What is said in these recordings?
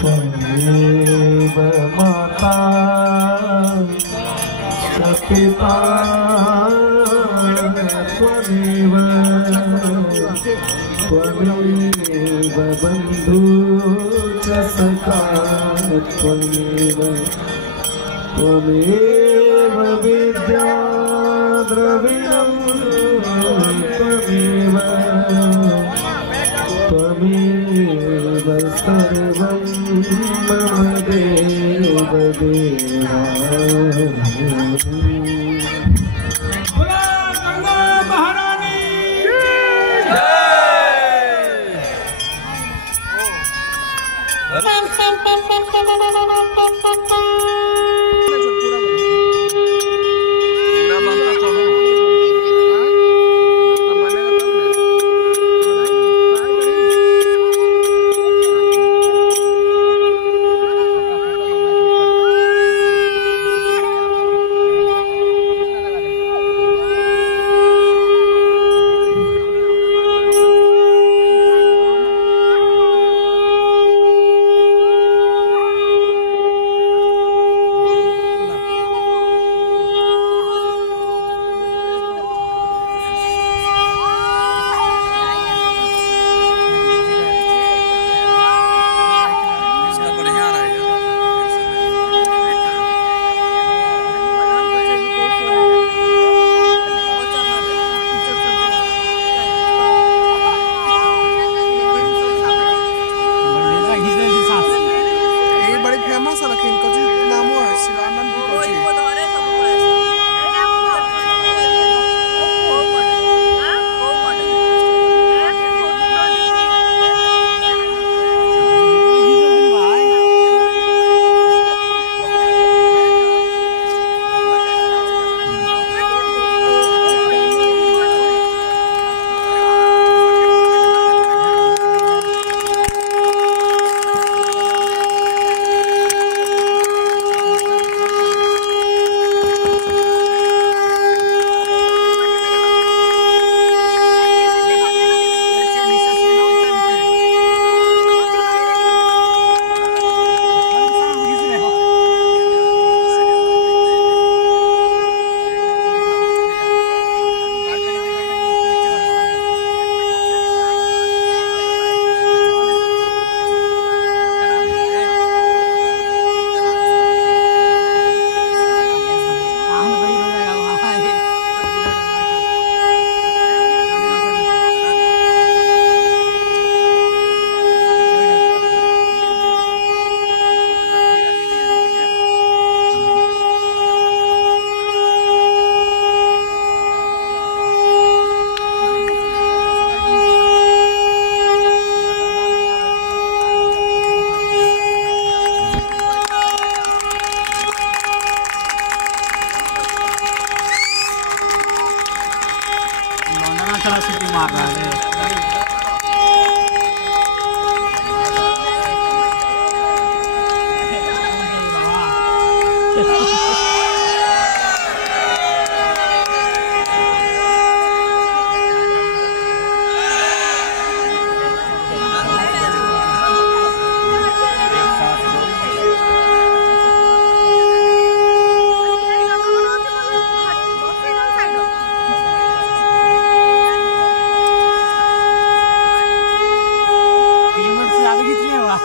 त्वमेव माता पिता त्वमेव त्वमेव बन्धु च सखा त्वमेव त्वमेव विद्या द्रविणं त्वमेव त्वमेव सर्वं मम देव देवा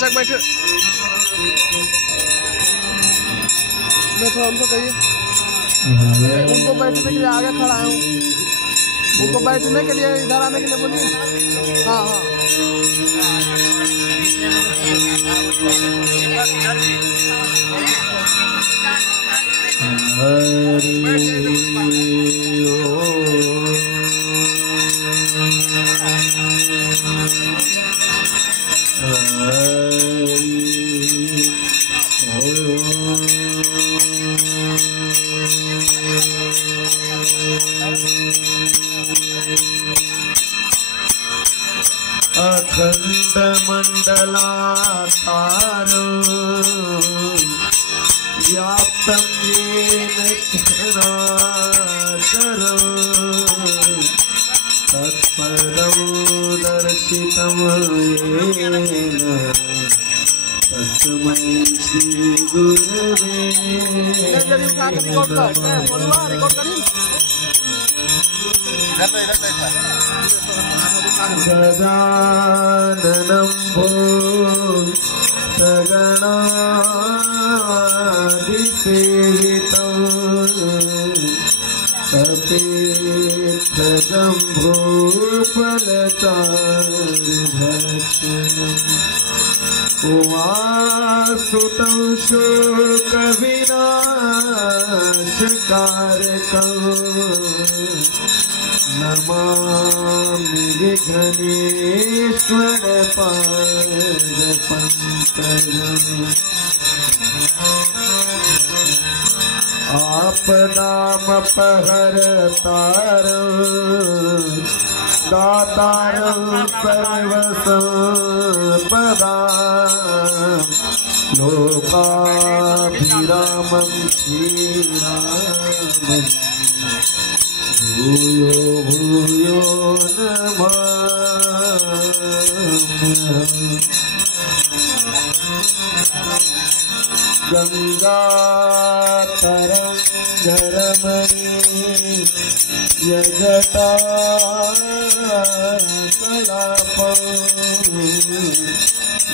दर्शक बैठे, मैं थोड़ा उनको कहिए, उनको बैठने के लिए आगे खड़ा हूँ, उनको बैठने के लिए इधर आने के लिए बोलिए। हाँ हाँ अखंड मंडलाकारं व्याप्तं येन चराचरं तत्पदं दर्शितं येन तस्मै श्री गुरवे गजाननं भूतगणादिसेवितं कपिध्वजं भूफलचारुभक्षणम् उमासुतं शोकविनाशकारकं नमामि विघ्नेश्वर पादपङ्कजम् आपदामपहरतारं दातारं सर्वसम्पदां लोकाभिरामं श्रीरामं भूयो भूयो नमाम्यहम्। गङ्गातरङ्गरमणि यजटाकलापं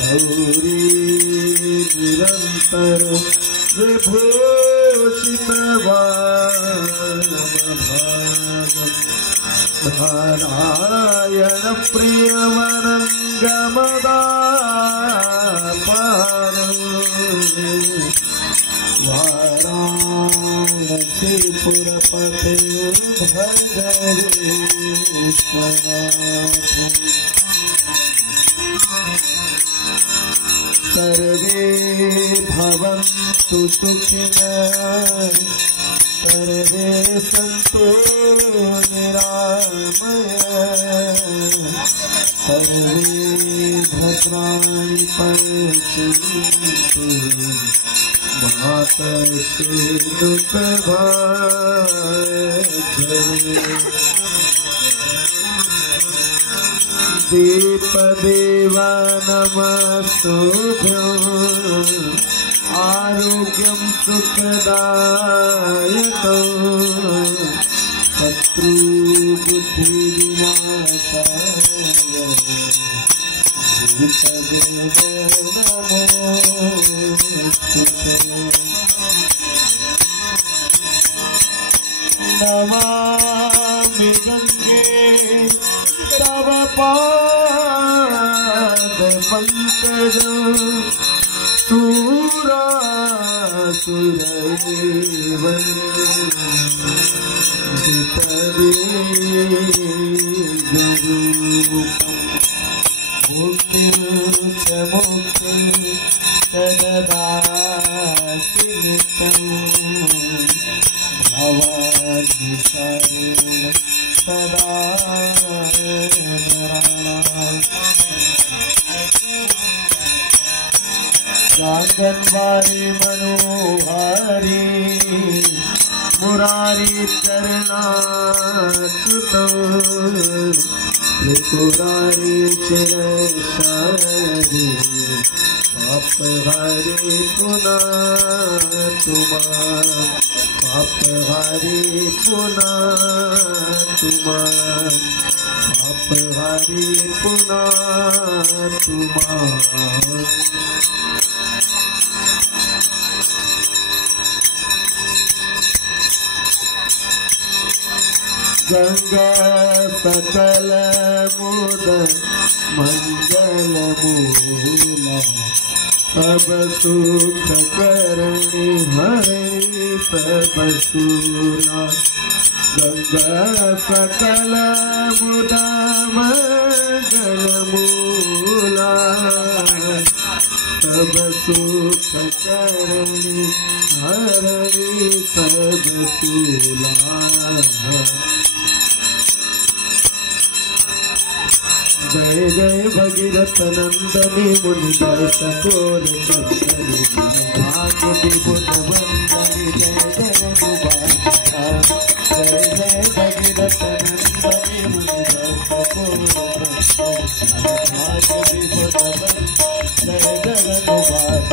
गौरी निरन्तर विभूषितवामभागम् नारायण प्रियवरङ्गमदापारम् वाराणसीपुरपते भजरेश्वरात् सर्वे भवन्तु सुखिनः सर्वे सन्तु निरामयाः सर्वे भद्राणि पश्यन्तु मातश्री दुःखभाजने दीपदेवा नमस्तुभ्यं आरोग्यं सुखदायकं शत्रुबुद्धिविनाशाय दीपदेव नमोस्तुते। नमामि गंगे तव पादपङ्कजं मुक्तिं च मुक्तिं च ददासि नित्यं भवानि सदा कांचनवारी मनोहारी मुरारी चरणाच्युतं त्रिपुरारी चिरसारी पापहारी पुनातुमा अपहारी पुन्हा तुम्हा अपहारी पुन्हा तुम्हा गंगा सकल मुद मंगल मूला सब सुख करणी हरि सब सूला गंगा सकल मुद मंगल मूला सब सुख करणी हरि सब सूला जय जय भगीरथ नंदनी मुनि दर्श कोर चंदनी भाग विभुत वंदनी जय जय गुबारा जय जय भगीरथ नंदनी मुनि दर्श कोर चंदनी भाग विभुत वंदनी जय जय गुबारा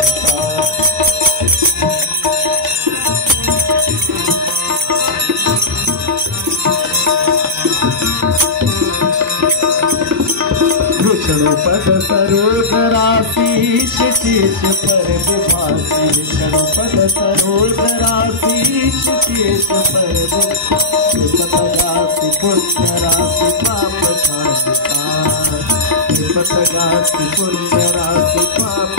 पद सरोजराशीष शीश पर विभासी विष्णु पद सरोजराशीष शीश पर विपतगासी पुण्य राशि पाप विपतगासी पुण्य राशि पाप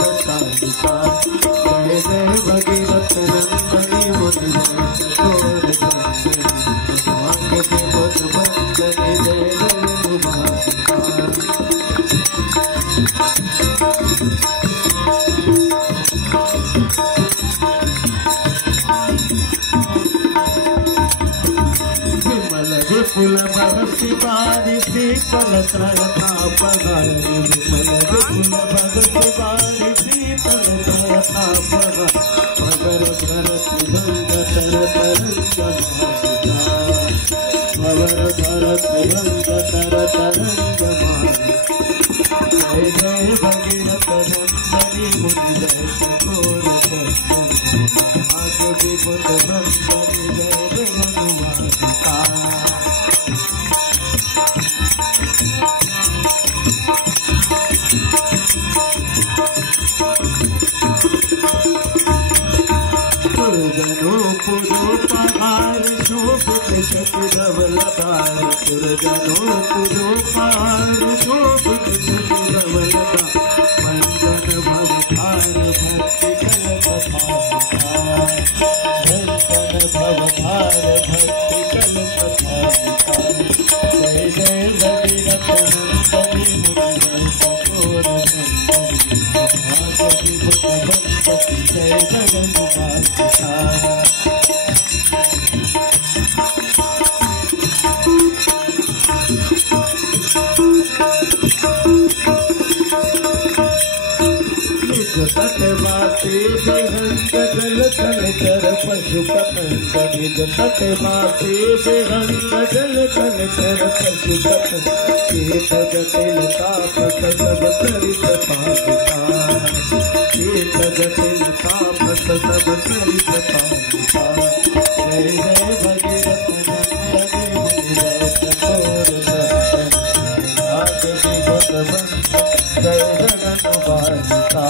जय जय भगीरथ नंदनी मुनि चकोर चंदनी भाग विभुत वंदनी जय जय विपुल भगति बारी शीतल त्रयता पगारी विमल विपुल भगति बारी शीतल त्रयता पगर धरती भंग तर तरंग पगर धरती भंग तर तरंग जय जय भगीरथ नंदनी मुनि जय चकोर चंदनी भाग विभुत वंदनी जय जय पुरोपहार शोभित शशि धवलदार पुरोपहार शोभित शशि धवलदार मंजन भवधार भक्ति कल कथा मंजन भवधार भक्ति कल कथा जय जय भगीरथ नंदनी मुनि जय चकोर चंदनी भाग विभुत वंदनी जय जय गुबारा तटवासी विहंग जल चर पशु पतंग निज तटवासी विहंग जल चर पशु पतंग कीट जटिल ताप सब सरित पाविता कीट जटिल ताप सब सरित पाविता जय जय भगीरथ नंदनी मुनि जय चकोर चंदनी भाग विभुत वंदनी जय जगन्वासिता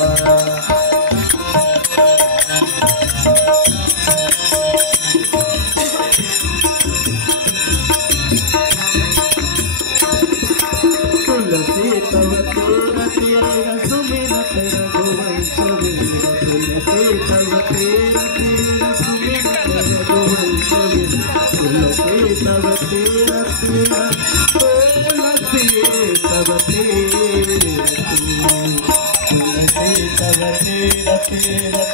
तुलसी तव तेरा तेरा सुमिरत रघुवंश वीर तुलसी तव तेरा तेरा सुमिरत रघुवंश वीर तुलसी तव तेरा तेरा तुलसी तव तेरा तुलसी तव तेरा तेरा तुलसी तव तेरा तेरा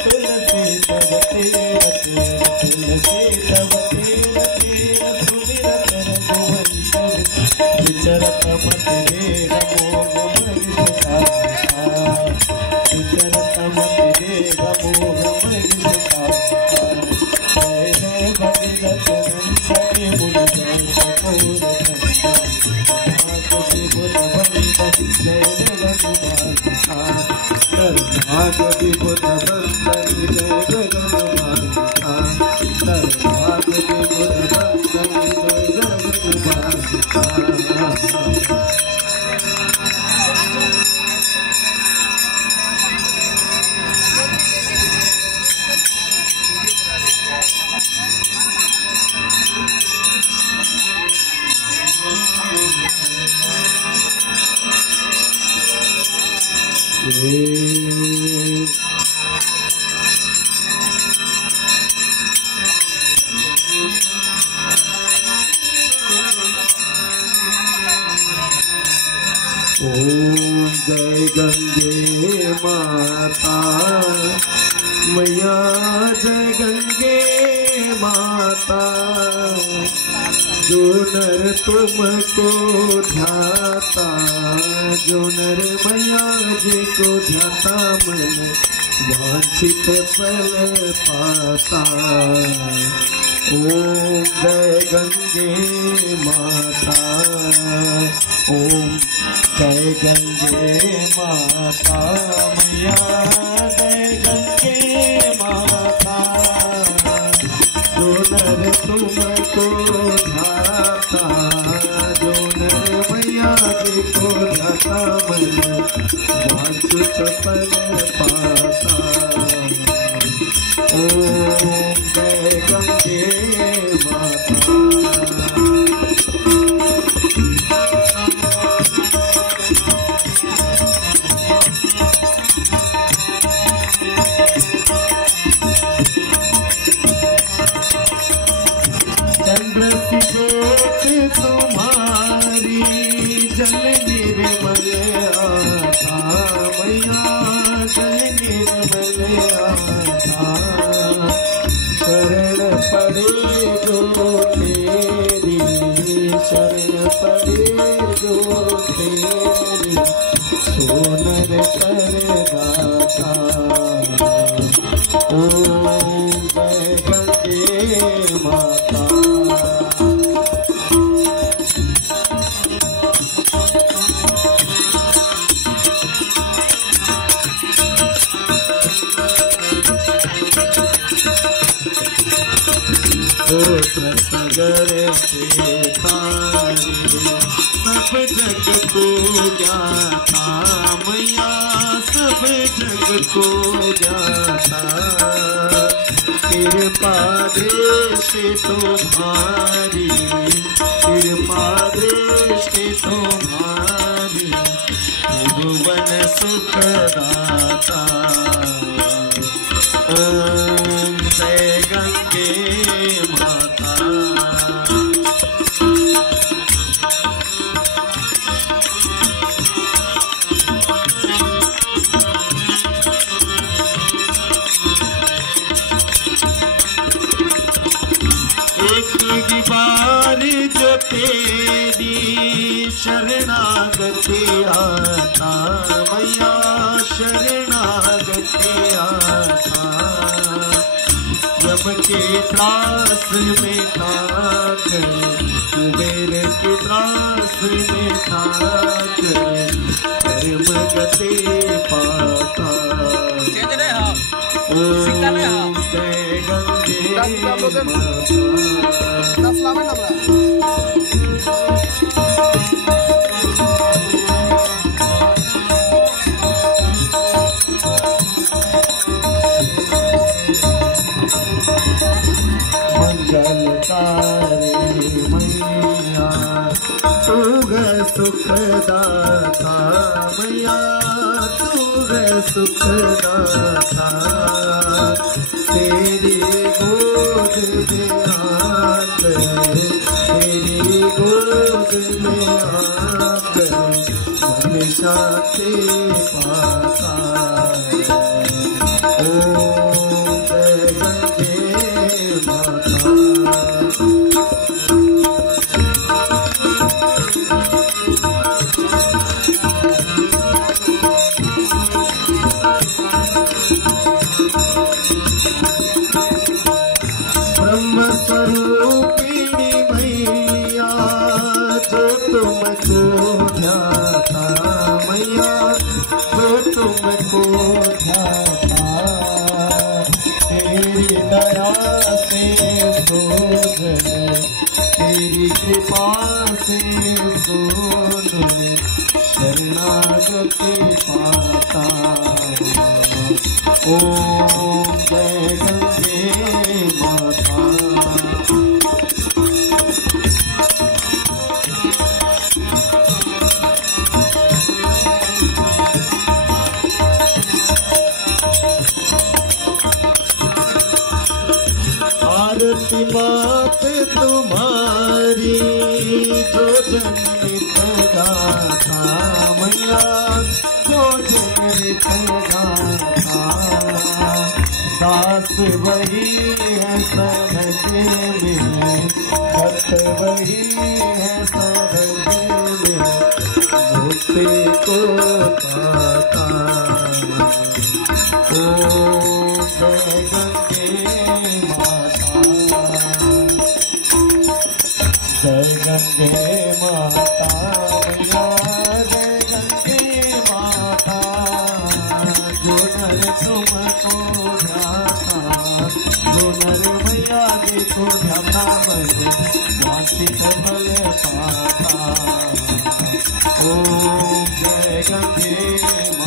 तुलसी तव तेरा तेरा सुमिरत रघुवंश विचरत मति वेग मोह महिषा विचरत मति वेग मोह महिषा जय जय भगीरथ नंदनी मुनि जय चकोर चंदनी भाग विभुत वंदनी जय जगन्वासिता भाग विभुत वंदनी जय जगन्वासिता जय गंगे माता मैया, जय गंगे माता। जो नर तुमको ध्याता, जो नर मैया जी को ध्याता, मन वांछित फल पाता। ओम जय गंगे माता, ओम जय गंगे माता मैया, जय गंगे माता। जो नर तुमको ध्याता, जो नर मैया जी को ध्याता, मन वांछित फल पाता। ओम जय गंगे माता। चंद्र सी तुम्हारी जल निर्मल आता मैया, जल निर्मल आता। शरण पड़े जो तेरी, शरण पड़े जो तेरी, सोनर करदाता। ओम जय गंगे माता। सगर से तारी सब जग को ज्ञाता मैया, सब जग को ज्ञाता। कृपा दृष्टि तुम्हारी, कृपा दृष्टि तुम्हारी, भुवन सुखदाता। ओम जय गंगे माता। एक बार जो तेरी शरणागति आता मैया, शरणागति आता। जब के त्रास में ठाकर, कुबेर के त्रास में ठाकर, कर्म गति पाता। ओम जय गंगे मंगलकारी मैया, तू है सुखदाता मैया, तू है सुखदाता। तेरी गोद में आकर, तेरी गोद में आकर, मन शांति पाता। ओम जय गंगे माता। ब्रह्म स्वरूपिणी मैया, जो तुमको ध्याता मैया, जो तुमको ध्याता। तेरी दया से सोधन, तेरी कृपा से सोधन, शरणागति पाता। ओम जय गंगे माता। आरती मात तुम्हारी, जो जन्मित गाथा मैया, हाथ वही है सहज में, हाथ वही है सहज में, मुक्ति को पाता। ओम जय गंगे माता, जय गंगे माता मैया, जय गंगे माता। जो नर तुमको ध्याता, जो नर मैया देखो ध्याता, बस मासी सबल पाता। ओम जय गंगे माता।